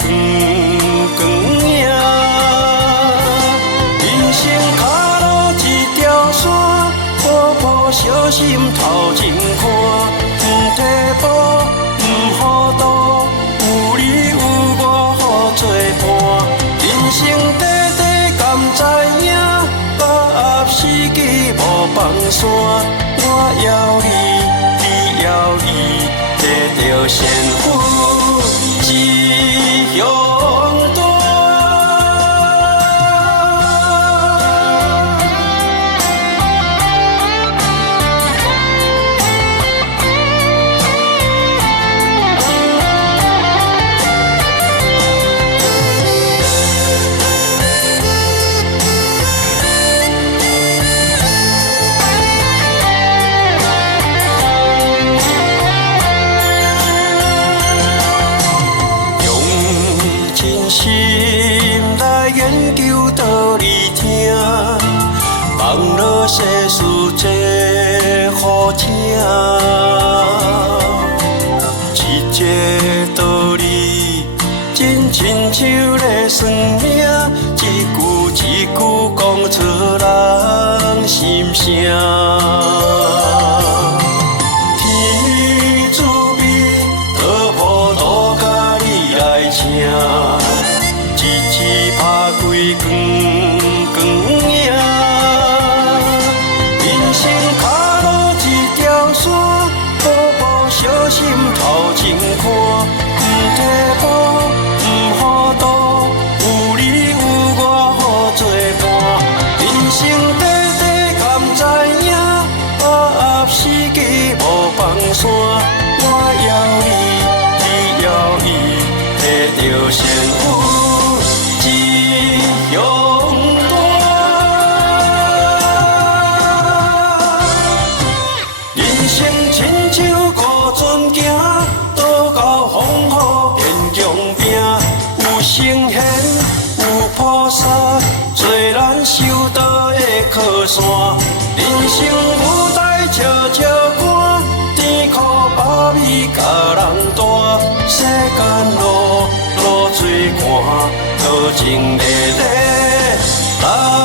光光影。人生脚路一条线，步步小心头前看，不退步，不糊涂，有你有我好作伴。人生短短甘知影，把握时机无放线。我要你，你要伊，得到幸福一样大。心来研究道理听，放落世事这好听。一个道理真亲像咧算命，一句一句讲出人心声。天主庇，道普渡甲你来请。一支拍开光光影，人生脚路一条线，步步小心头前看，不退步，不糊涂，有你有我好作伴。人生短短甘知影，把握时机无放线。我要你，你要伊，得到幸福。人生亲像孤船行，渡到风雨变强拼。有圣贤，有菩萨，做咱修道的靠山。人生舞台笑笑看，甜苦饱味甲人带。世间路最寒，多情热热。